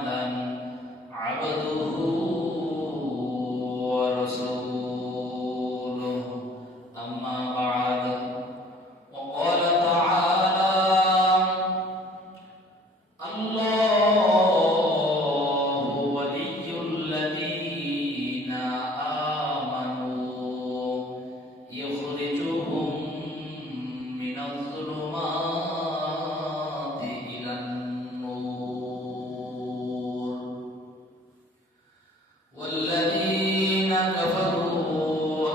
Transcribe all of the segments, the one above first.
محمدا عبده ورسوله أما بعد وقال تعالى الله ولي الذين آمنوا يخرجهم من الظلمات إلى النور والذين كفروا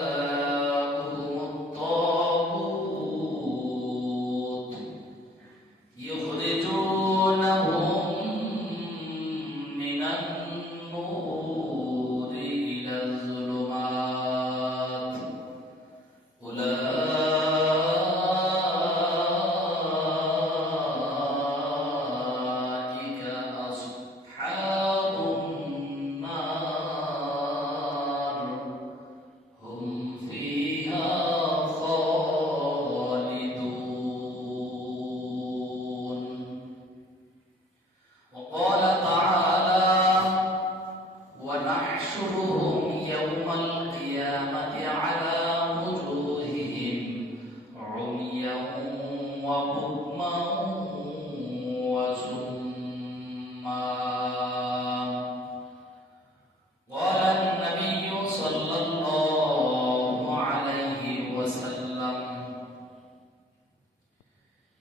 أولياؤهم الطاغوت يخرجونهم من النور إلى الظلمات أولئك أصحاب النار هم فيها خالدون وقال تعالى ونحشرهم يوم القيامة على وجوههم عميا وبكما وصما قال النبي صلى الله عليه وسلم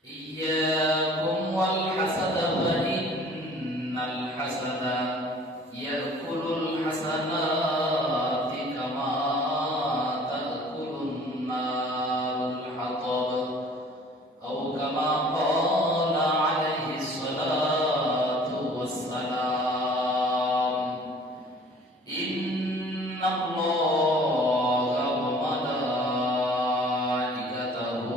إياكم والحسد فإن الحسد يأكل الحسنات كما تأكل النار الحطب أو كما قال عليه الصلاة والسلام إن الله وملائكته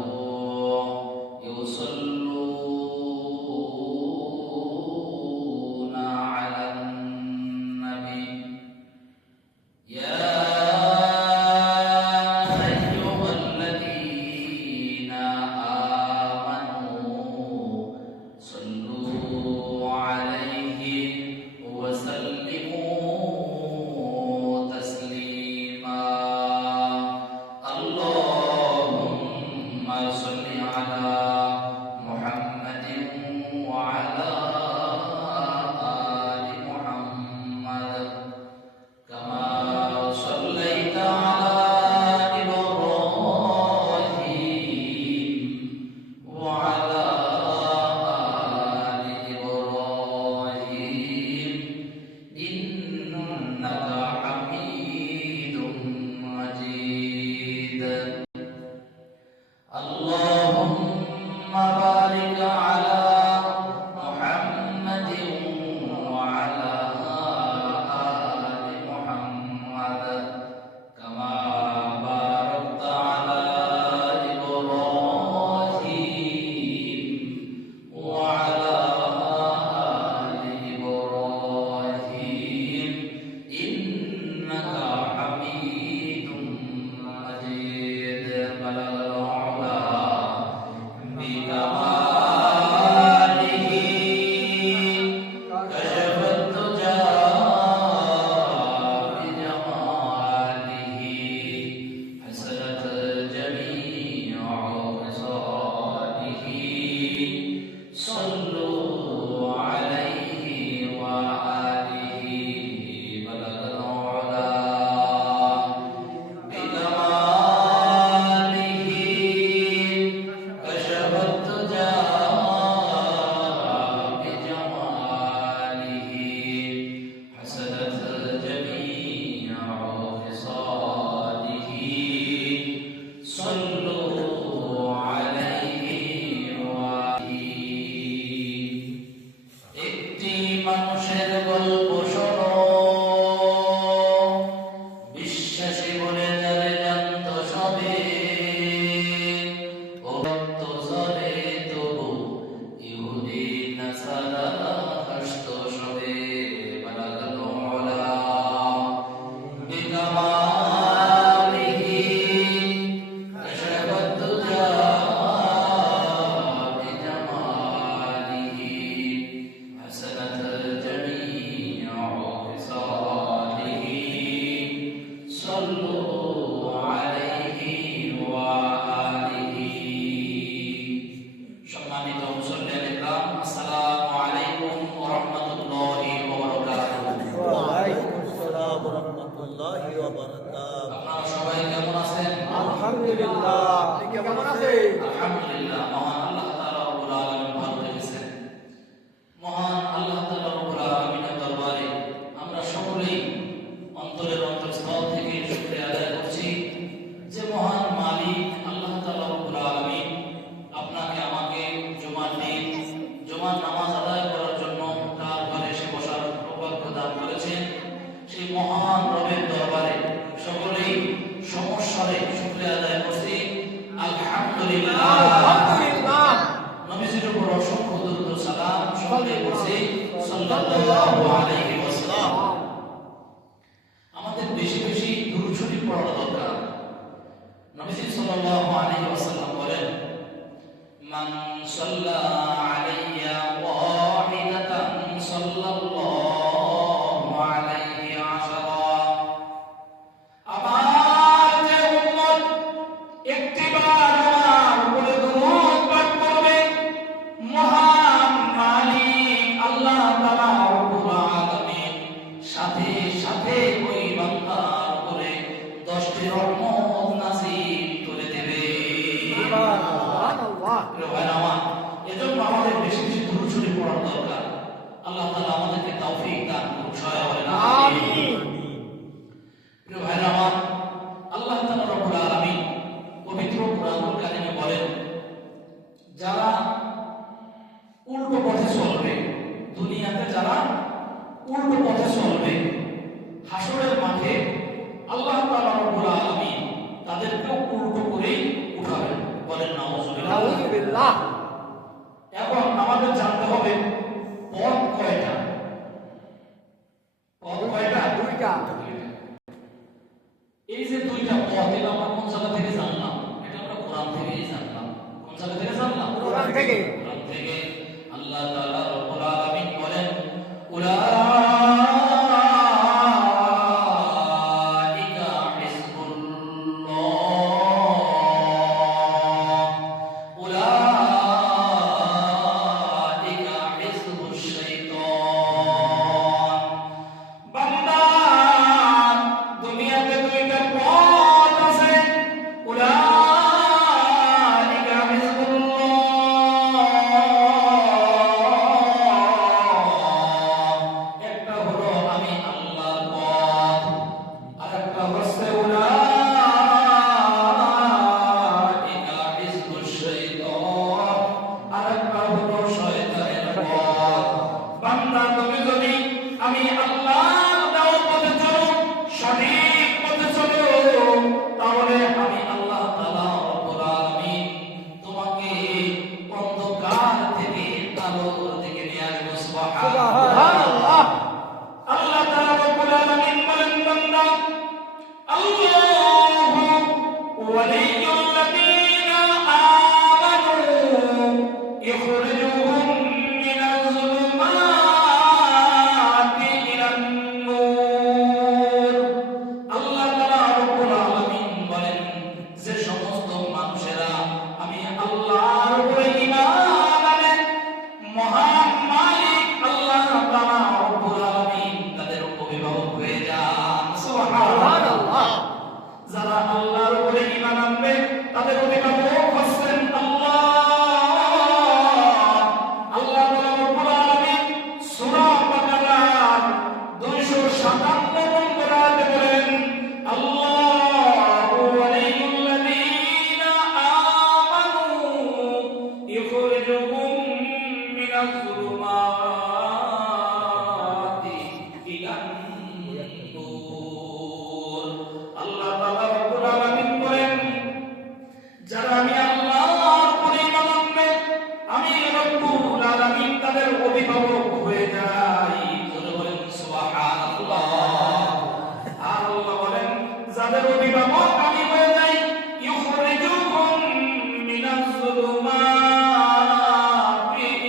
يصلون على النبي يا أيها الذين آمنوا صلوا عليه وسلموا تسليما اللهم صل على কেমন আছে? আলহামদুলিল্লাহ, মহান আল্লাহ তাআলা রব্বুল আলামিন ভালো রেখেছেন। মহান আল্লাহ তাআলা রব্বুল আলামিনের দরবারে আমরা সকলেই অন্তরের অন্তঃস্থল থেকে শুকরিয়া আদায় করছি যে মহান মালিক আল্লাহ তাআলা রব্বুল আলামিন আপনাকে আমাকে জুমার দিন জুমার নামাজ আদায় করার জন্য তার ঘরে এসে বসার সৌভাগ্য দান করেছেন। সেই মহান রবের দরবারে সকলেই সমস্বরে শুকরিয়া আদায় করছি। আলহামদুলিল্লাহ, আলহামদুলিল্লাহ। নবীজির উপর অসংখ্য দরুদ ও সালাম সকলে করছি সাল্লাল্লাহু আলাইহি ওয়াসাল্লাম। আমাদের বেশি বেশি দুরূদ শরীফ পড়া দরকার। নবীজি সাল্লাল্লাহু আলাইহি ওয়াসাল্লাম বলেন, মান সাল্লা আলাইয়া ওয়াহিদাতান সাল্লাল্লাহু আলাইহি আশারা। আমার যে উম্মত একটিবার আমার উপরে দরুদ পাঠ করবে, মহান মালিক আল্লাহ তাআলা রব্বুল আলামিন সাথে সাথে ওই বান্দার উপরে 10টি রহমত নাযিল করে দেবে। সুবহানাল্লাহ। প্রিয় ভাইরা আমার, এজন্য আমাদের বেশি বেশি দুরূদ শরীফ পড়ার দরকার। আল্লাহ তাআলা আমাদেরকে তৌফিক দান করুন, সহায় হন। আমিন। প্রিয় ভাইরা আমার, আল্লাহ তাআলা রব্বুল আলামিন পবিত্র কোরআনুল কারীমে বলেন, যারা উল্টো পথে চলবে, দুনিয়াতে যারা উল্টো পথে চলবে, হাসরের মাঠে আল্লাহ তাআলা রব্বুল আলামিন তাদেরকে উল্টো করেই উঠাবেন। বলেন নাউযুবিল্লাহ। নাউযুবিল্লাহ। এখন আমাদের জানতে হবে পথ কয়টা? পথ কয়টা? দুইটা। এই যে দুইটা পথ, এটা আমরা কোন জায়গা থেকে জানলাম? এটা আমরা কোরআন থেকেই জানলাম। কোন জায়গা থেকে জানলাম? কোরআন থেকে। কোরআন থেকে। আল্লাহ তাআলা রব্বুল আলামিন বলেন, উলাইকা হিজবুল্লাহ উলাইকা হিজবুশ শাইতান। বান্দা, দুনিয়াতে দুইটা পথ আছে। উলাইকা হিজবুল্লাহ, একটা হলো আমি আল্লাহর পথ, আরেকটা হচ্ছে উলাইকা হিজবুশ শাইতান, আরেকটা হলো শয়তানের পথ। বান্দা, তুমি যদি আমি আল্লাহর দেওয়া পথে চলো, সঠিক পথে চলো, তাহলে আমি আল্লাহ তাআলা রব্বুল আলামিন তোমাকে অন্ধকার থেকে আলোর দিকে নিয়ে আসবো। সুবহানাল্লাহ। আল্লাহ তাআলা রব্বুল আলামিন বলেন, বান্দা, আল্লাহু ওয়ালিয়্যুল লাযীনা আমানু ইখরিজুহুম মিনাজ যুলুমাতি ইলান নূর। আল্লাহ তাআলা রব্বুল আলামিন বলেন, যে সমস্ত মানুষেরা আমি আল্লাহর উপরে ঈমান আনে, মহান মালিক আল্লাহ তাআলা রব্বুল আলামিন তাদের অভিভাবক হয়ে যান। সুবহানাল্লাহ। যারা আল্লাহর উপরে ঈমান আনবে, তাদের অভিভাবক হচ্ছেন আল্লাহ। আল্লাহ তাআলা রব্বুল আলামিন সূরা বাকারার 257 নম্বর আয়াতে বলেন, আল্লাহু ওয়ালিয়্যুল লাযীনা আমানু ইখরিজুহুম মিনাজ যুলুমাতি ইলান নূর। আল্লাহ তাআলা রব্বুল আলামিন বলেন, যারা আমি আল্লাহর উপরে ঈমান আনবে, আমি রব্বুল আলামিন তাদের অভিভাবক হয়ে যাই। জোরে বলেন সুবহানাল্লাহ। আর আল্লাহ বলেন, যাদের অভিভাবক আমি হয়ে যাই, ইখরিজুহুম মিনাজ যুলুমাতি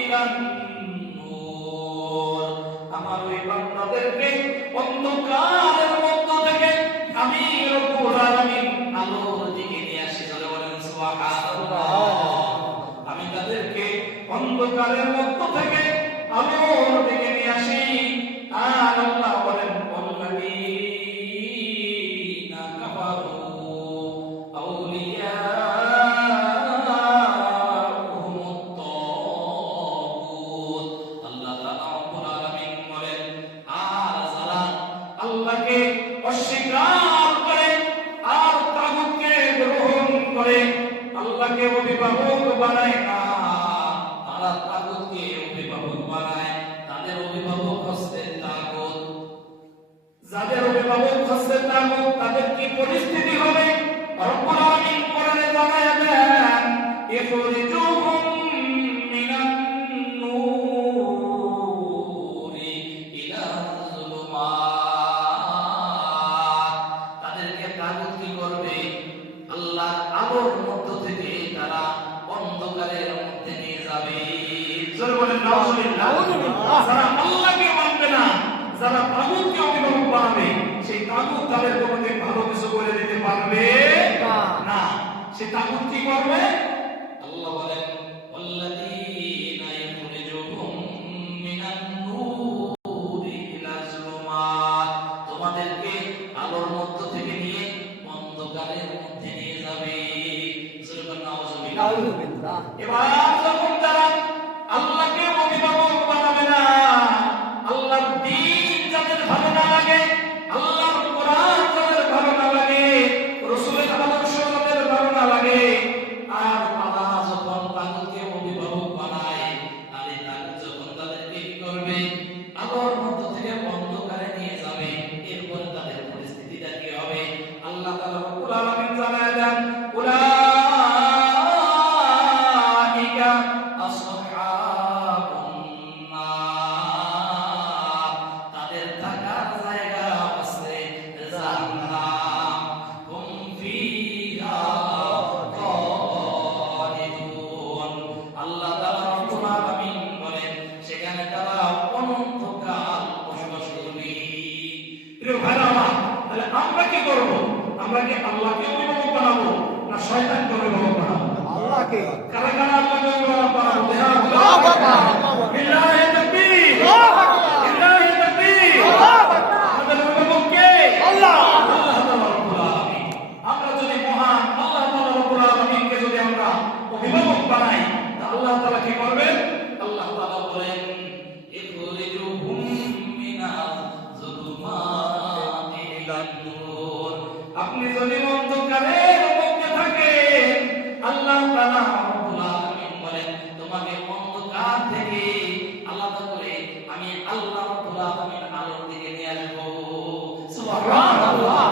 ইলান নূর। আমার ওই বান্দাদেরকে অন্ধকারের মধ্য থেকে আমি রব্বুল আলামিন আলোর দিকে নিয়ে আসি। জোরে বলেন সুবহানাল্লাহ। আমি তাদেরকে অন্ধকারের মধ্য থেকে আলোর দিকে নিয়ে আসি। আর আল্লাহ বলেন, ওয়াল্লাযীনা কাফারু আউলিয়া তারা তাগুতকে অভিভাবক বানায়, তাদের অভিভাবক হচ্ছে তাগুত। যাদের অভিভাবক হচ্ছে তাগুত, তাদের কি পরিস্থিতি হবে? রব্বুল আলামিন কোরআনে জানায় দেন, ইখরিজুহুম মিনান নূরি ইলা যুলুমাত। তাদেরকে তাগুত কি করবে? আল্লাহর আলোর মধ্য থেকে তারা অন্ধকারের মধ্যে নিয়ে যাবে। জোরে বলেন নাউজুবিল্লাহ। নাউজুবিল্লাহ। যারা আল্লাহকে মানবে না, যারা তাগুতকে অভিভাবক বানাবে, সেই তাগুত তাদের কোনোদিন ভালো কিছু করে দিতে পারবে না। না। সেই তাগুত কি করবে? আল্লাহ বলেন, ওয়াল্লাযীনা ইখরিজুহুম মিনান নূরি ইলা যুলুমাত। তোমাদেরকে আলোর মধ্য থেকে নিয়ে অন্ধকারের মধ্যে নিয়ে যাবে। জোরে বলেন নাউজুবিল্লাহ। নাউজুবিল্লাহ। এবার যখন তারা আল্লাহকে অভিভাবক বানাবে না, আল্লাহর দ্বীন যাদের ভালো না লাগে, আল্লাহর কোরআন যাদের ভালো না লাগে, রাসূলের আদর্শ যাদের ভালো না লাগে, আর তারা যখন তাগুতকে অভিভাবক বানায়, আর এই তাগুত যখন তাদেরকে কি করবে? আলোর মধ্য থেকে অন্ধকারে নিয়ে যাবে। এরপরে তাদের পরিস্থিতিটা কি হবে? আল্লাহ তাআলা রব্বুল আলামিন জানায় দেন, উলাইকা আসহাবুন নার। তাদের থাকার জায়গা হচ্ছে জান্নাত। হুম ফিহা খালিদুন। আল্লাহ তাআলা রব্বুল আলামিন বলেন, সেখানে তারা অনন্তকাল বসবাস করবে। প্রিয় ভাইরা আমার, তাহলে আমরা কি করব? আমরা কি আল্লাহকে অভিভাবক বানাবো না শয়তানকে অভিভাবক বানাবো? আল্লাহকে। কারা কারা আল্লাহকে অভিভাবক বানাবো? দেখা আল্লাহু আকবার। বিল্লাহি তাকবীর। আল্লাহু আকবার। বিল্লাহি তাকবীর। আল্লাহু আকবার। আমাদের অভিভাবক কে? আল্লাহ। আল্লাহ তাআলা রব্বুল আলামিন। আমরা যদি মহান আল্লাহ তাআলা রব্বুল আলামিনকে যদি আমরা অভিভাবক বানাই, তা আল্লাহ তাআলা কি করবেন? আল্লাহ তাআলা বলেন, ইখরিজুহুম মিনাজ যুলুমাতি ইলান নূর। আপনি যদি অন্ধকারের মধ্যে থাকেন, আল্লাহ তাআলা রব্বুল আলামিন বলেন, তোমাকে অন্ধকার থেকে আলাদা করে আমি আল্লাহ রব্বুল আলামিন আলোর দিকে নিয়ে আসবো। সুবহানাল্লাহ।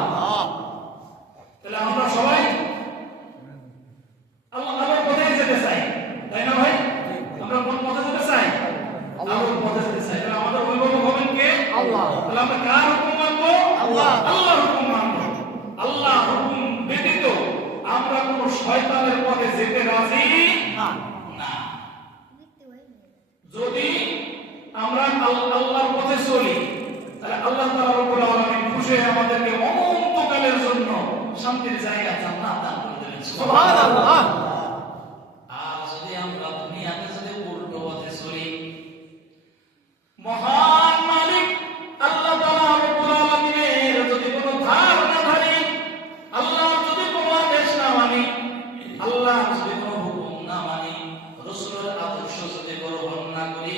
তাহলে আমরা সবাই আল্লাহর পথে যেতে চাই, তাই না ভাই? আমরা কোন পথে যেতে চাই? আল্লাহর পথে যেতে চাই। তাহলে আমাদের অভিভাবক হবেন কে? আল্লাহ। তাহলে আমরা কার হুকুম মানবো? আল্লাহ। আল্লাহর হুকুম মানবো। আল্লাহর হুকুম ব্যতীত আমরা কোন শয়তানের পথে যেতে রাজি না। না। যদি আমরা আল্লাহর পথে চলি, তাহলে আল্লাহ তাআলা রব্বুল আলামিন খুশি হয়ে আমাদেরকে অনন্তকালের জন্য শান্তির জায়গা জান্নাত দান করে দেবেন। সুবহানাল্লাহ। আর যদি আমরা দুনিয়াতে যদি উল্টো পথে চলি, মহান মালিক আল্লাহ তাআলা রব্বুল আলামিনের যদি কোনো ধার না ধরি, আল্লাহর যদি কোনো আদেশ না মানি, আল্লাহর যদি কোনো হুকুম না মানি, রাসূলের আদর্শ যদি গ্রহণ না করি,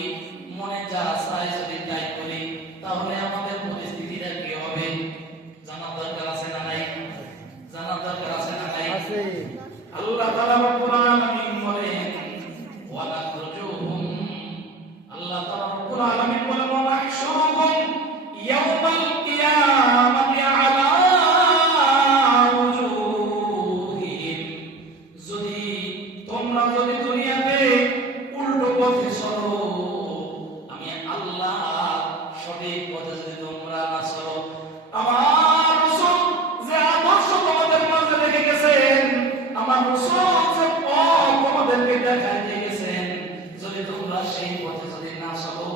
মনে যা চায় যদি তাই করি, তাহলে আমাদের পরিস্থিতিটা কি হবে? জানার দরকার আছে না নাই? জানার দরকার আছে না নাই? আছে। আল্লাহ তাআলা রব্বুল আলামিন বলেন, ওয়ানাখরুজুহুম। আল্লাহ তাআলা রব্বুল আলামিন বলেন, ওয়া নাহশুরুহুম ইয়াওমাল কিয়ামাতি আলা উজুহিহিম। যদি তোমরা যদি দুনিয়াতে উল্টো পথে চলো, আমি আল্লাহ সঠিক পথে যদি তোমরা না চলো, আমার রাসূল যে আদর্শ তোমাদের মাঝে রেখে গেছেন, আমার রাসূল যে পথ তোমাদেরকে দেখাইতে গেছেন, যদি তোমরা সেই পথে যদি না চলো,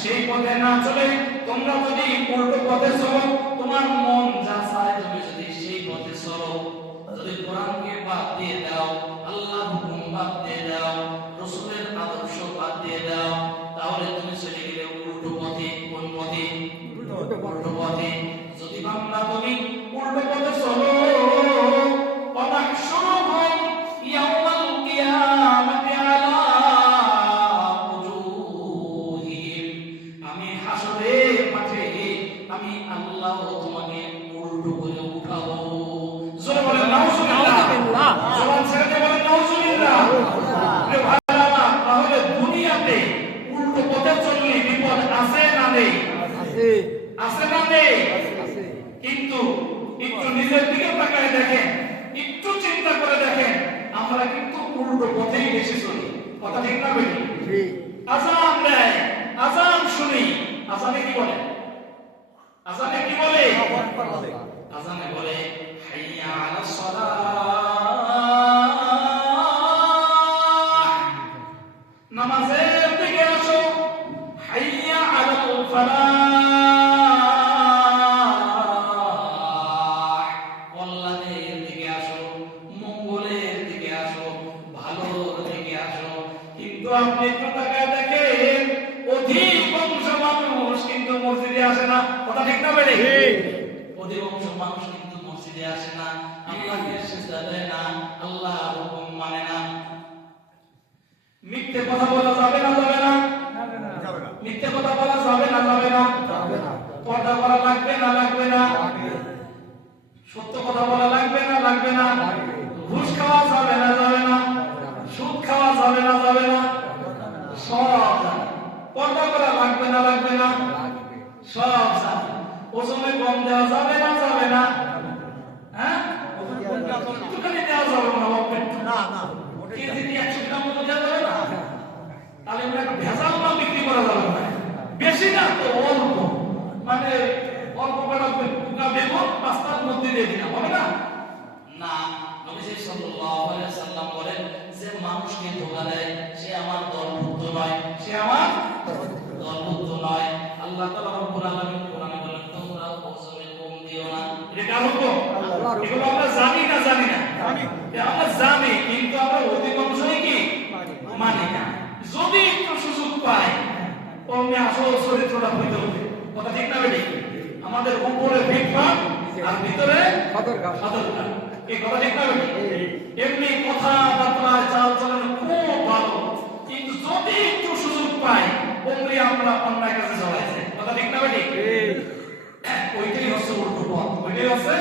সেই পথে না চলে তোমরা যদি উল্টো পথে চলো, তোমার মন যা চায় তুমি যদি সেই পথে চলো, যদি কোরআনকে বাদ দিয়ে দাও, আল্লাহর হুকুম বাদ দিয়ে দাও, রাসূলের আদর্শ বাদ দিয়ে দাও, তাহলে তুমি চলে গেলে উল্টো পথে। কোন পথে? উল্টো পথে। যদি বান্দা তুমি উল্টো পথে চলো, ওয়ানাহশুরুহুম ইয়াওমাল কিয়ামাতি আলা উজুহিহিম। আমি হাসরের মাঠে আমি আল্লাহ তোমাকে উল্টো করে উঠাবো। জোরে বলেন নাউজুবিল্লাহ। নাউজুবিল্লাহ। জবান ছেড়ে দিয়ে বলেন নাউজুবিল্লাহ। আজান দেয়, আজান শুনি, আজানে কি বলে? আজানে কি বলে? আজানে বলে হাইয়া আলাস সালাহ, নামাজের দিকে আসো, হাইয়া আলাল ফালাহ, কল্যাণের দিকে আসো, মঙ্গলের দিকে আসো, ভালোর দিকে আসো। কিন্তু আপনি একটু তাকায় দেখেন, অধিকাংশ মানুষ কিন্তু মসজিদে আসে না। কথা ঠিক না বেড়ে? অধিকাংশ মানুষ কিন্তু মসজিদে আসে না, আল্লাহকে সিজদা দেয় না, আল্লাহর হুকুম মানে না। মিথ্যে কথা বলা যাবে না, যাবে না? মিথ্যে কথা বলা যাবে না, যাবে না? পর্দা করা লাগবে না, লাগবে না? সত্য কথা বলা লাগবে না, লাগবে না? ঘুষ খাওয়া যাবে না, যাবে না? সুদ খাওয়া যাবে না, যাবে না? সব জানে। পর্দা করা লাগবে না, লাগবে না? সব জানে। ওজনে কম দেওয়া যাবে না, যাবে না? হ্যাঁ, একটুখানি দেওয়া যাবে না, কেজি 100 গ্রাম মতো দেওয়া যাবে না? তাহলে আমরা একটা ভেজাল মাল বিক্রি করা যাবে না। বেশি না তো অল্প, মানে অল্প কটা বেগুন পাঁচটার মধ্যে দিয়ে দিলাম, হবে না? না, নবী সাল্লাল্লাহু আলাইহি সাল্লাম বলেন যে মানুষকে ধোঁকা দেয় সে আমার দলভুক্ত নয়, সে আমার দলভুক্ত নয়। আল্লাহ তাআলা রব্বুল আলামিন কোরআনে বলেন তোমরা ওজনে কম দিও না। এটা হুকুম, এগুলো আমরা জানি না, জানি না, আমরা জানি, কিন্তু আমরা অধিকাংশই কি মানি না। যদি একটু সুযোগ পাই কমে আসল চরিত্রটা হইতে হবে। কথা ঠিক না বেটি? আমাদের উপরে ফিটফাট আর ভিতরে সতর্কতা, এই কথা ঠিক না বেটি? এমনি কথাবার্তা চাল চলন খুব ভালো, কিন্তু যদি একটু সুযোগ পাই অমনি আমরা অন্যায় কাছে জড়াইছে। কথা ঠিক না বেটি? ওইটাই হচ্ছে উল্টো পথ, ওইটাই হচ্ছে